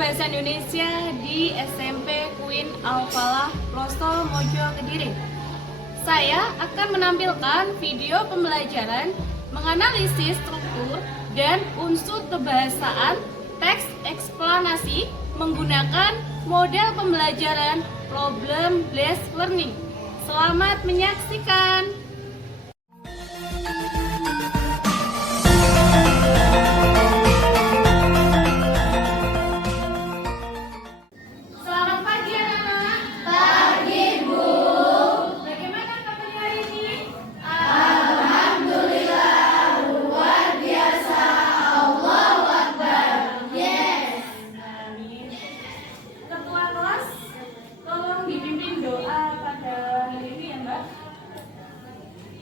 Bahasa Indonesia di SMP Queen Al-Falah, Ploso, Mojo, Kediri. Saya akan menampilkan video pembelajaran menganalisis struktur dan unsur kebahasaan teks eksplanasi menggunakan model pembelajaran problem based learning. Selamat menyaksikan.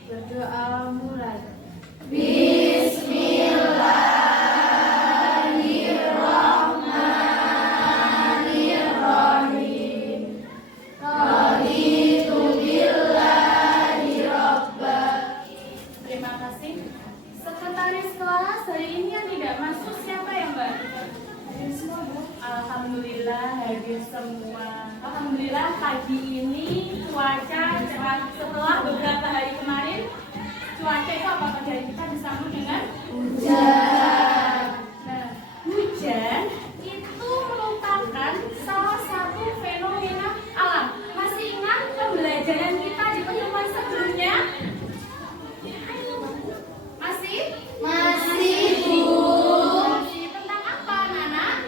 Berdoa mulai. Bismillahirrahmanirrahim. Raditu billahi robba. Terima kasih. Sekretaris kelas hari ini yang tidak masuk siapa ya Mbak? Hadir semua, Bu. Alhamdulillah hadir semua. Alhamdulillah pagi ini cuaca cerah. Setelah beberapa hari kemarin cuaca itu apa pada hari kita disambut dengan Hujan. Nah, hujan itu merupakan salah satu fenomena alam. Masih ingat pembelajaran kita di pertemuan sebelumnya? Masih? Masih, Bu. Masih tentang apa, Nana?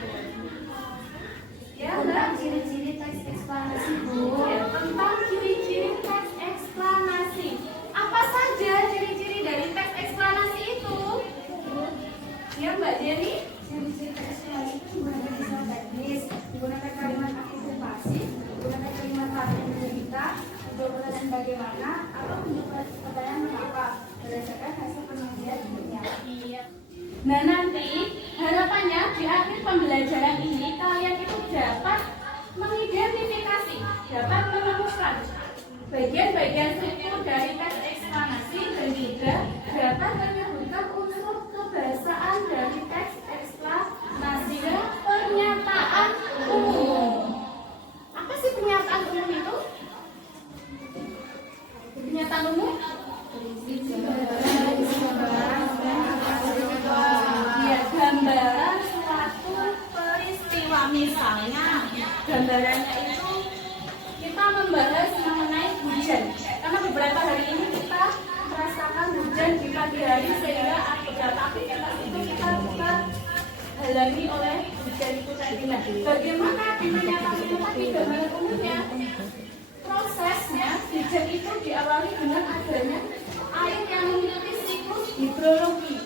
Ya, Mbak. Tentang ciri-ciri teks eksplanasi, Bu. Ya, tentang ciri-ciri teks eksplanasi. Apa saja ciri-ciri dari teks eksplanasi itu? Ya, Mbak Jenny? Ciri-ciri teks eksplanasi itu menggunakan istilah teknis, menggunakan kalimat aktif pasif, menggunakan kalimat paten kita, menjawab pertanyaan bagaimana, atau menjawab pertanyaan mengapa berdasarkan hasil penelitian berikutnya. Iya. Nah, nanti harapannya di akhir pembelajaran ini kalian itu dapat mengidentifikasi, dapat menemukan bagian-bagian struktur dari teks eksplanasi dan juga dapat menyebutkan unsur kebahasaan dari teks eksplanasi dan pernyataan umum. Apa sih pernyataan umum itu? Pernyataan umum? Ya, gambaran suatu peristiwa. Misalnya gambarannya itu kita membahas mengenai hujan, karena beberapa hari ini kita merasakan hujan di pagi hari sehingga beberapa aktivitas itu kita halangi oleh hujan itu tadi. Nah, bagaimana di pernyataan umum tadi gambaran umumnya? Prosesnya hujan itu diawali dengan adanya air yang memiliki siklus hidrologi.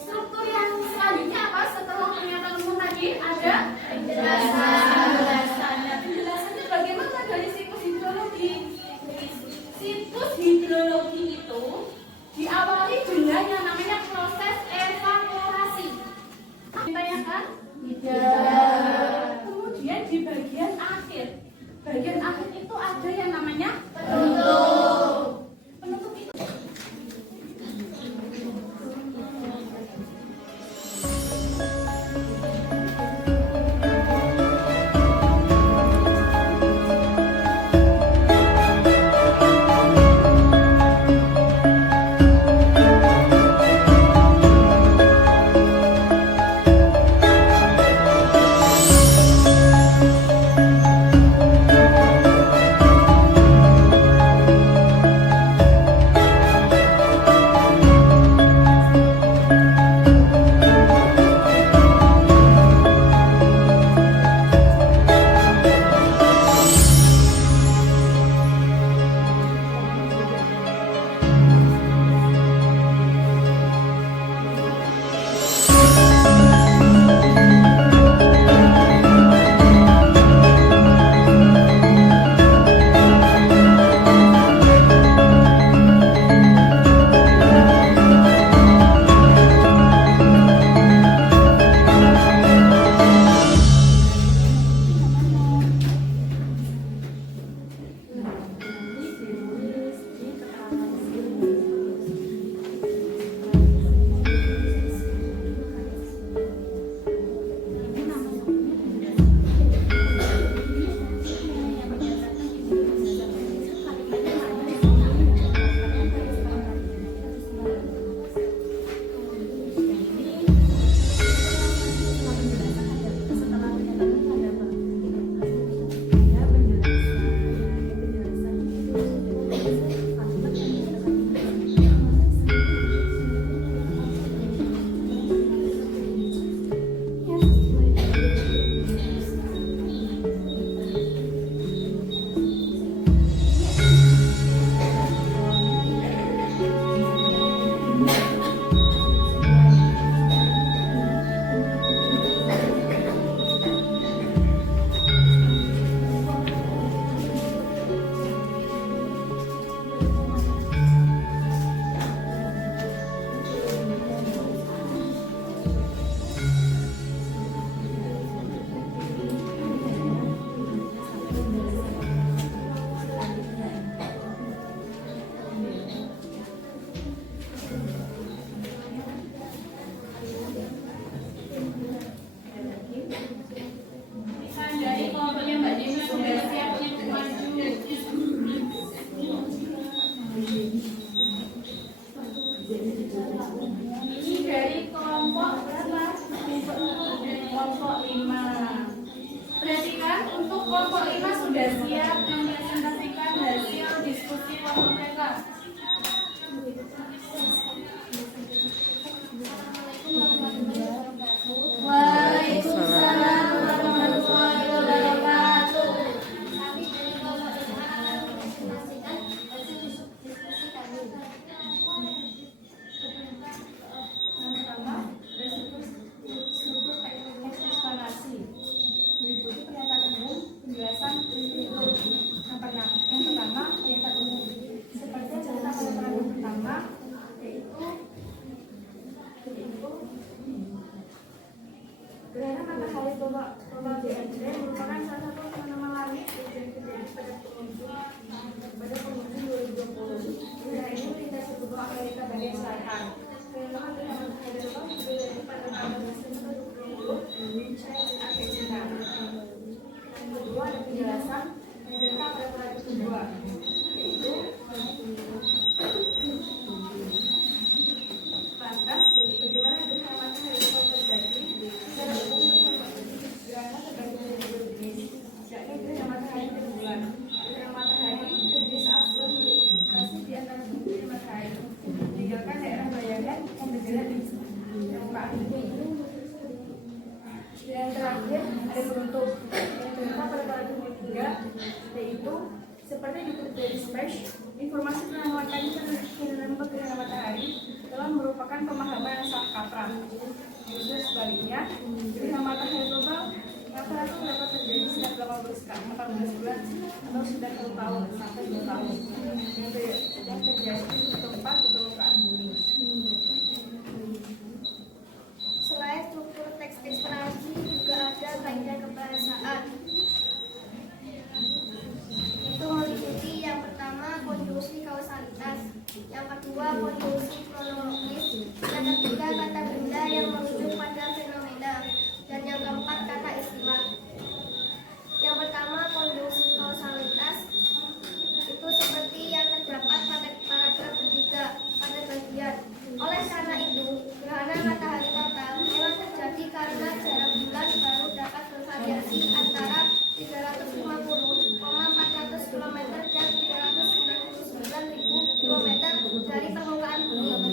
Struktur yang selanjutnya apa setelah pernyataan umum tadi? Ada penjelasan. Penjelasannya bagaimana dari siklus hidrologi? Siklus hidrologi itu diawali dengan yang namanya proses evaporasi. Ditanyakan? Tidak. Kemudian di bagian akhir itu ada yang namanya Penutup. penutup itu. 5. Perhatikan, untuk kelompok 5 sudah siap mempresentasikan hasil diskusi kelompok mereka. Waalaikumsalam warahmatullahi wabarakatuh. Kami dari kelompok 5 akan mempresentasikan hasil diskusi kami. Yang pertama, struktur teks eksplanasi. Meliputi pernyataan umum, penjelasan, prinsip. Yang pertama, pernyataan umum. Seperti cerita pernyataan umum pertama, yaitu gerhana matahari total BND merupakan salah satu fenomena langit yang terjadi pada penghujung 2020. Gerhana ini melintasi benua Amerika bagian selatan. Fenomena gerhana matahari total terjadi pada tanggal 12 Desember 2020 di Indonesia dan Argentina. Yang kedua ada penjelasan delta pada paragraf kedua, yaitu lantas bagaimana gerhana matahari total terjadi. Secara umum gerhana terbagi menjadi dua jenis, yakni gerhana matahari dan bulan. Gerhana matahari terjadi saat bulan melintasi di antara bumi dan matahari, meninggalkan daerah bayangan yang bergerak di permukaan bumi. Dan terakhir ada penutup yang terletak pada paragraf ketiga, yaitu seperti dikutip dari Splash, informasi pengamatan fenomena gerhana matahari telah merupakan pemahaman yang salah kaprah. Justru sebaliknya, gerhana matahari total rata-rata dapat terjadi setiap 18 bulan atau setiap 1 tahun sampai 2 tahun yang terjadi di tempat permukaan bumi. Selain struktur teks eksplanasi juga ada kaidah kebahasaan. Itu meliputi yang pertama konjungsi kausalitas, yang kedua konjungsi kronologis, yang ketiga kata benda yang merujuk pada fenomena, dan yang keempat kata istilah. Yang pertama konjungsi kausalitas itu seperti yang terdapat pada paragraf ketiga pada bagian. Oleh karena itu, gerhana matahari total memang terjadi karena jarak bulan baru dapat bervariasi antara 350,400 km dan 399.000 km dari permukaan bumi.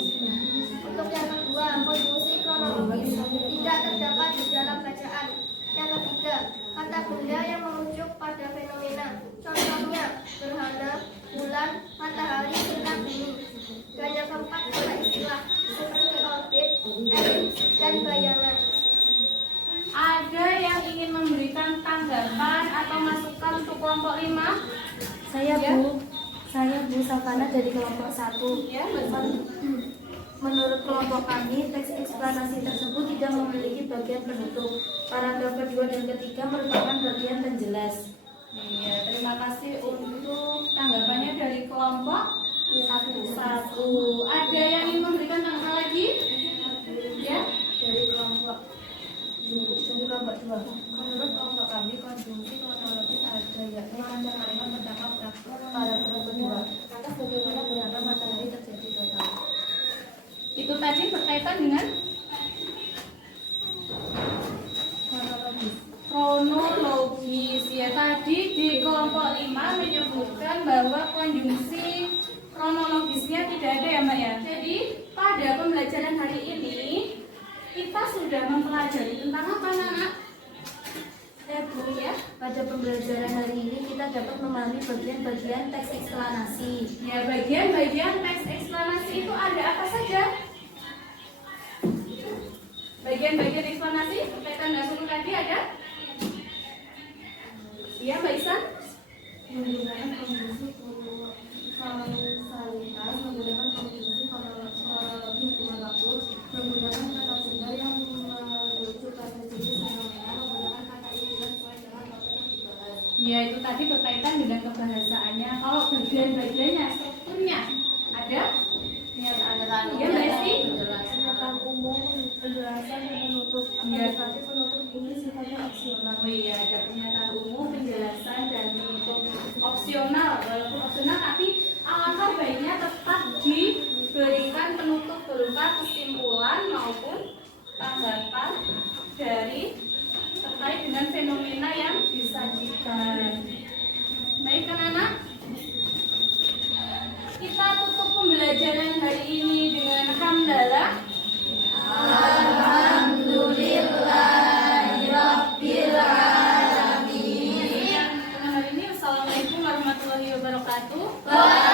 Untuk yang kedua, konjungsi kronologis tidak terdapat di dalam bacaan. Yang ketiga, kata benda yang merujuk pada fenomena. Contohnya, gerhana, bulan, matahari, serta bumi. Dan yang keempat, kata istilah seperti orbit, elips, dan bayangan. Ada yang ingin memberikan tanggapan atau masukan untuk kelompok 5? Saya Ya. Saya Bu Savana dari kelompok 1. Ya, betul. Menurut kelompok kami, teks eksplanasi tersebut tidak memiliki bagian penutup. Paragraf kedua dan ketiga merupakan bagian penjelas. Iya, terima kasih untuk tanggapannya dari kelompok 1. Ada yang ingin memberikan tanggapan lagi? Ya, Dari kelompok 2. Menurut kelompok kami, konjungsi kronologis ada, yakni panjang kalimat terdapat paragraf kedua. Lantas bagaimana gerhana matahari terjadi total? itu tadi berkaitan dengan kronologis. Ya, tadi di kelompok 5 menyebutkan bahwa konjungsi kronologisnya tidak ada ya Mbak ya. Jadi pada pembelajaran hari ini kita sudah mempelajari tentang apa anak-anak? Bu ya. Pada pembelajaran hari ini kita dapat memahami bagian-bagian teks eksplanasi. Ya, bagian-bagian teks eksplanasi itu ada apa saja? Bagian-bagian eksplanasi berkaitan dengan suku tadi ada? Iya, Mbak Isan? Menggunakan konjungsi kausalitas, menggunakan konjungsi kronologi hubungan waktu, menggunakan kata benda yang merujuk pada jenis fenomena, menggunakan kata istilah sesuai dengan topik yang dibahas. Ya, itu tadi berkaitan dengan kebahasaannya. Kalau bagian-bagiannya, strukturnya ada? Pernyataan ya, Mbak Esti? Pernyataan umum, penjelasan dan penutup. Iya. Tapi penutup ini sifatnya opsional. Oh iya, ada pernyataan umum, penjelasan, dan penutup opsional. Walaupun opsional, tapi alangkah baiknya tetap diberikan penutup berupa kesimpulan maupun tanggapan dari wabarakatuh.